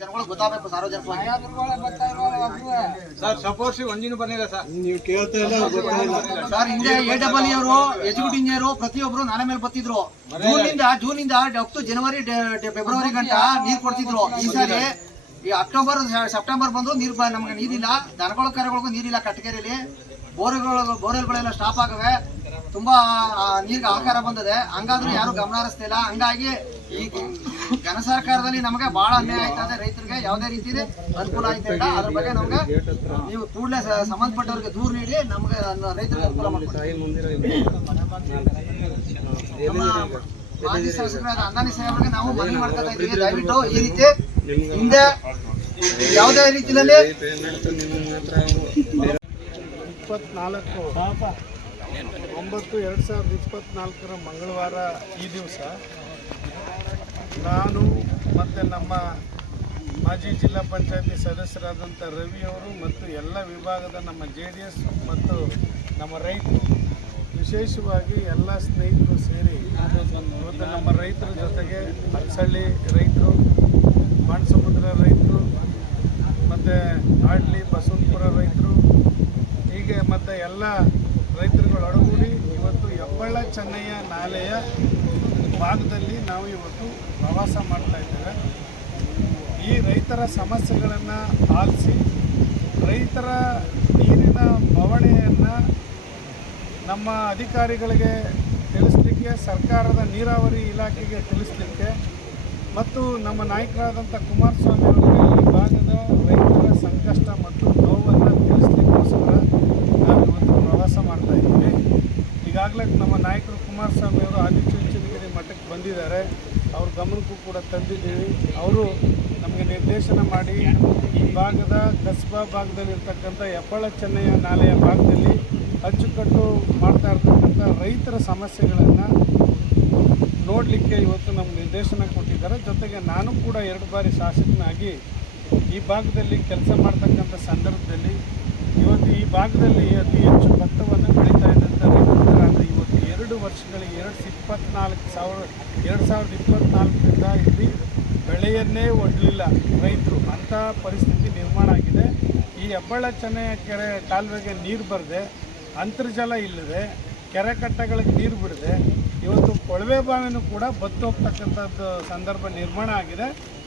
ಜನಗಳು ಗೊತ್ತಾಗಬೇಕು ಸಾರ್ವಜನಿಕವಾಗಿ. ಸರ್ ಸಪೋಸ್ ಒಂದಿನ ಬಂದಿಲ್ಲ ಸರ್, ನೀವು ಕೇಳ್ತಾ ಇಲ್ಲ ಸರ್. ಹಿಂದೆ AEE ಅವರು ಎಕ್ಸಿಕ್ಯೂಟಿವ್ ಇಂಜಿನಿಯರ್ ಪ್ರತಿಯೊಬ್ರು ನಾಲೆ ಮೇಲೆ ಬರ್ತಿದ್ರು. ಜೂನಿಂದ ಅಪ್ ಟು ಜನವರಿ ಫೆಬ್ರವರಿ ಗಂಟ ನೀರ್ ಕೊಡ್ತಿದ್ರು. ಈ ಸಾರಿ ಈ ಅಕ್ಟೋಬರ್ ಸೆಪ್ಟೆಂಬರ್ ಬಂದ್ರು ನಮ್ಗೆ ನೀರಿಲ್ಲ. ದನಗಳ ಕರೆಗಳಿಗೂ ನೀರಿಲ್ಲ. ಕಟಗೇರಿಯಲ್ಲಿ ಬೋರ್ವೆಲ್ಗಳೆಲ್ಲ ಸ್ಟಾಪ್ ಆಗವೆ. ತುಂಬಾ ನೀರಿಗೆ ಆಕಾರ ಬಂದಿದೆ. ಹಂಗಾದ್ರೂ ಯಾರು ಗಮನ ಹರಿಸ್ತಿಲ್ಲ. ಹಂಗಾಗಿ ಈ ಘನ ಸರ್ಕಾರದಲ್ಲಿ ನಮಗೆ ಬಹಳ ಅನ್ಯಾಯ ಆಯ್ತಾ ಇದೆ. ರೈತರಿಗೆ ಯಾವುದೇ ರೀತಿ ಅನುಕೂಲ ಆಯ್ತಾ ಇಲ್ಲ. ಅದ್ರ ಬಗ್ಗೆ ನಮ್ಗೆ ನೀವು ಕೂಡಲೇ ಸಂಬಂಧಪಟ್ಟವ್ರಿಗೆ ದೂರು ನೀಡಿ ನಮ್ಗೆ ರೈತರಿಗೆ ಅನುಕೂಲ ಮಾಡ್ಕೊಡಿ. ಮಾಜಿ ಶಾಸಕರಾದ ಅಂದಾನಿ ಸಾಹೇಬ್ರಿಗೆ ನಾವು ಮನವಿ ಮಾಡ್ತಾ ಇದ್ದೀವಿ, ದಯವಿಟ್ಟು ಈ ರೀತಿ ಹಿಂದೆ ಯಾವುದೇ ರೀತಿಯಲ್ಲಿ 24/9/2024 ಮಂಗಳವಾರ ಈ ದಿವಸ ನಾನು ಮತ್ತು ನಮ್ಮ ಮಾಜಿ ಜಿಲ್ಲಾ ಪಂಚಾಯತಿ ಸದಸ್ಯರಾದಂಥ ರವಿಯವರು ಮತ್ತು ಎಲ್ಲ ವಿಭಾಗದ ನಮ್ಮ JDS ಮತ್ತು ನಮ್ಮ ರೈತರು, ವಿಶೇಷವಾಗಿ ಎಲ್ಲ ಸ್ನೇಹಿತರು ಸೇರಿ ಇವತ್ತು ನಮ್ಮ ರೈತರ ಜೊತೆಗೆ ಹಲಸಳ್ಳಿ ರೈತರು, ಬಾಣಸಮುದ್ರ ರೈತರು ಮತ್ತು ಆಡ್ಲಿ ಬಸವನಪುರ ರೈತರು, ಹೀಗೆ ಮತ್ತು ಎಲ್ಲ ರೈತರುಗಳು ಒಳಗೂಡಿ ಇವತ್ತು ಹೆಬ್ಬಾಳ ಚೆನ್ನಯ್ಯ ನಾಲೆಯ ಭಾಗದಲ್ಲಿ ನಾವು ಇವತ್ತು ಪ್ರವಾಸ ಮಾಡ್ತಾ ಇದ್ದೇವೆ. ಈ ರೈತರ ಸಮಸ್ಯೆಗಳನ್ನು ಆಲಿಸಿ ರೈತರ ನೀರಿನ ಬವಣೆಯನ್ನು ನಮ್ಮ ಅಧಿಕಾರಿಗಳಿಗೆ ತಿಳಿಸಲಿಕ್ಕೆ, ಸರ್ಕಾರದ ನೀರಾವರಿ ಇಲಾಖೆಗೆ ತಿಳಿಸಲಿಕ್ಕೆ ಮತ್ತು ನಮ್ಮ ನಾಯಕರಾದಂಥ ಕುಮಾರಸ್ವಾಮಿ ಅವರಿಗೆ ಈ ಭಾಗದ ರೈತರ ಸಂಕಷ್ಟ ಮತ್ತು ನೋವನ್ನು ತಿಳಿಸಲಿಕ್ಕೋಸ್ಕರ ನಾವು ಇವತ್ತು ಪ್ರವಾಸ ಮಾಡ್ತಾ ಇದ್ದೀವಿ. ಈಗಾಗಲೇ ನಮ್ಮ ನಾಯಕರು ಕುಮಾರಸ್ವಾಮಿ ಅವರು ಆದಿಚುಂಚನಗಿರಿ ಮಠಕ್ಕೆ ಬಂದಿದ್ದಾರೆ. ಅವ್ರ ಗಮನಕ್ಕೂ ಕೂಡ ತಂದಿದ್ದೀವಿ. ಅವರು ನಮಗೆ ನಿರ್ದೇಶನ ಮಾಡಿ ಈ ಭಾಗದ ಕಸ್ಬಾ ಭಾಗದಲ್ಲಿರ್ತಕ್ಕಂಥ ಹೆಬ್ಬಾಳ ಚೆನ್ನಯ್ಯ ನಾಲೆಯ ಭಾಗದಲ್ಲಿ ಅಚ್ಚುಕಟ್ಟು ಮಾಡ್ತಾ ಇರ್ತಕ್ಕಂಥ ರೈತರ ಸಮಸ್ಯೆಗಳನ್ನು ನೋಡಲಿಕ್ಕೆ ಇವತ್ತು ನಮ್ಗೆ ನಿರ್ದೇಶನ ಕೊಟ್ಟಿದ್ದಾರೆ. ಜೊತೆಗೆ ನಾನು ಕೂಡ 2 ಬಾರಿ ಶಾಸಕನಾಗಿ ಈ ಭಾಗದಲ್ಲಿ ಕೆಲಸ ಮಾಡ್ತಕ್ಕಂಥ ಸಂದರ್ಭದಲ್ಲಿ ಇವತ್ತು ಈ ಭಾಗದಲ್ಲಿ ಅತಿ ಹೆಚ್ಚು ಭತ್ತವನ್ನು ಬೆಳೀತಾ ಇದ್ದಂಥ ರೈತರಾದ ಇವತ್ತು 2 ವರ್ಷಗಳಿಗೆ 2024ರಿಂದ ಇಲ್ಲಿ ಬೆಳೆಯನ್ನೇ ಒಡ್ಲಿಲ್ಲ ರೈತರು. ಅಂಥ ಪರಿಸ್ಥಿತಿ ನಿರ್ಮಾಣ ಆಗಿದೆ. ಈ ಹೆಬ್ಬಾಳ ಚೆನ್ನಯ್ಯ ಕೆರೆ ಕಾಲುವೆಗೆ ನೀರು ಬರದೆ, ಅಂತರ್ಜಲ ಇಲ್ಲದೆ, ಕೆರೆ ಕಟ್ಟೆಗಳಿಗೆ ನೀರು ಬಿಡದೆ ಇವತ್ತು ಕೊಳವೆ ಬಾವಿನೂ ಕೂಡ ಬತ್ತು ಹೋಗ್ತಕ್ಕಂಥದ್ದು ಸಂದರ್ಭ ನಿರ್ಮಾಣ ಆಗಿದೆ.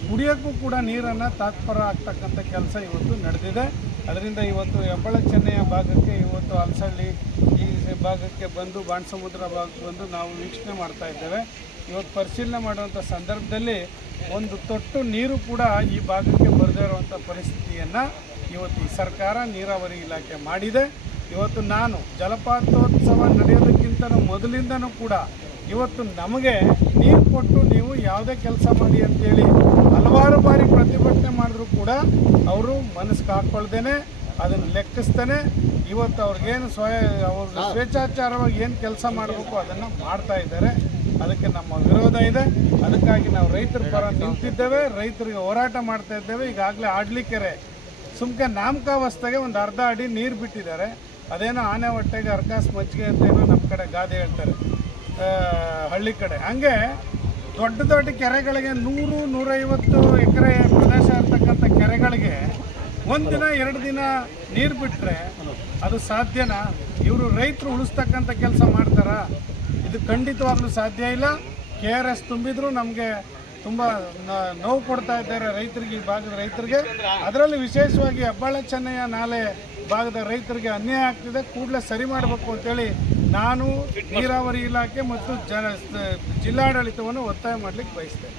ಕುಡಿಯೋಕ್ಕೂ ಕೂಡ ನೀರನ್ನು ತಾತ್ಪರ ಆಗ್ತಕ್ಕಂಥ ಕೆಲಸ ಇವತ್ತು ನಡೆದಿದೆ. ಅದರಿಂದ ಇವತ್ತು ಹೆಬ್ಬಾಳ ಚೆನ್ನಯ್ಯ ಭಾಗಕ್ಕೆ, ಇವತ್ತು ಹಲಸಳ್ಳಿ ಈ ಭಾಗಕ್ಕೆ ಬಂದು, ಬಾಣಸಮುದ್ರ ಭಾಗಕ್ಕೆ ಬಂದು ನಾವು ವೀಕ್ಷಣೆ ಮಾಡ್ತಾ ಇದ್ದೇವೆ. ಇವತ್ತು ಪರಿಶೀಲನೆ ಮಾಡುವಂಥ ಸಂದರ್ಭದಲ್ಲಿ ಒಂದು ತೊಟ್ಟು ನೀರು ಕೂಡ ಈ ಭಾಗಕ್ಕೆ ಬರದೇ ಇರುವಂಥ ಪರಿಸ್ಥಿತಿಯನ್ನು ಇವತ್ತು ಈ ಸರ್ಕಾರ ನೀರಾವರಿ ಇಲಾಖೆ ಮಾಡಿದೆ. ಇವತ್ತು ನಾನು ಜಲಪಾತೋತ್ಸವ ನಡೆಯೋದಕ್ಕಿಂತ ಮೊದಲಿಂದನೂ ಕೂಡ ಇವತ್ತು ನಮಗೆ ನೀರು ಕೊಟ್ಟು ನೀವು ಯಾವುದೇ ಕೆಲಸ ಮಾಡಿ ಅಂತೇಳಿ ಹಲವಾರು ಬಾರಿ ಪ್ರತಿಭಟನೆ ಮಾಡಿದ್ರು ಕೂಡ ಅವರು ಮನಸ್ಸಿಗೆ ಹಾಕ್ಕೊಳ್ದೇನೆ, ಅದನ್ನು ಲೆಕ್ಕಿಸ್ತಾನೆ ಇವತ್ತು ಅವ್ರಿಗೇನು ಅವ್ರ ಸ್ವೇಚ್ಛಾಚಾರವಾಗಿ ಏನು ಕೆಲಸ ಮಾಡಬೇಕು ಅದನ್ನು ಮಾಡ್ತಾ ಇದ್ದಾರೆ. ಅದಕ್ಕೆ ನಮ್ಮ ವಿರೋಧ ಇದೆ. ಅದಕ್ಕಾಗಿ ನಾವು ರೈತರ ಪರ ನಿಂತಿದ್ದೇವೆ, ರೈತರಿಗೆ ಹೋರಾಟ ಮಾಡ್ತಾ ಇದ್ದೇವೆ. ಈಗಾಗಲೇ ಆಡ್ಲಿ ಕೆರೆ ಸುಮ್ಕೆ ನಾಮಕಾವಸ್ಥೆಗೆ ಒಂದು ಅರ್ಧ ಅಡಿ ನೀರು ಬಿಟ್ಟಿದ್ದಾರೆ. ಅದೇನೋ ಆನೆ ಹೊಟ್ಟೆಗೆ ಅರ್ಕಾಸ್ ಮಜ್ಜಿಗೆ ಅಂತ ಏನೋ ನಮ್ಮ ಕಡೆ ಗಾದೆ ಹೇಳ್ತಾರೆ ಹಳ್ಳಿ ಕಡೆ. ಹಂಗೆ ದೊಡ್ಡ ದೊಡ್ಡ ಕೆರೆಗಳಿಗೆ 100-150 ಎಕರೆ ಪ್ರದೇಶ ಇರ್ತಕ್ಕಂಥ ಕೆರೆಗಳಿಗೆ 1 ದಿನ 2 ದಿನ ನೀರು ಬಿಟ್ಟರೆ ಅದು ಸಾಧ್ಯನಾ? ಇವರು ರೈತರು ಉಳಿಸ್ತಕ್ಕಂಥ ಕೆಲಸ ಮಾಡ್ತಾರಾ? ಇದು ಖಂಡಿತವಾಗ್ಲೂ ಸಾಧ್ಯ ಇಲ್ಲ. KRS ತುಂಬಿದ್ರು ನಮಗೆ ತುಂಬ ನೋವು ಕೊಡ್ತಾ ಇದ್ದಾರೆ ರೈತರಿಗೆ, ಈ ಭಾಗದ ರೈತರಿಗೆ. ಅದರಲ್ಲಿ ವಿಶೇಷವಾಗಿ ಹೆಬ್ಬಾಳ ಚೆನ್ನಯ್ಯ ನಾಲೆ ಭಾಗದ ರೈತರಿಗೆ ಅನ್ಯಾಯ ಆಗ್ತಿದೆ. ಕೂಡಲೇ ಸರಿ ಮಾಡಬೇಕು ಅಂತೇಳಿ ನಾನು ನೀರಾವರಿ ಇಲಾಖೆ ಮತ್ತು ಜಿಲ್ಲಾಡಳಿತವನ್ನು ಒತ್ತಾಯ ಮಾಡಲಿಕ್ಕೆ ಬಯಸ್ತೇನೆ.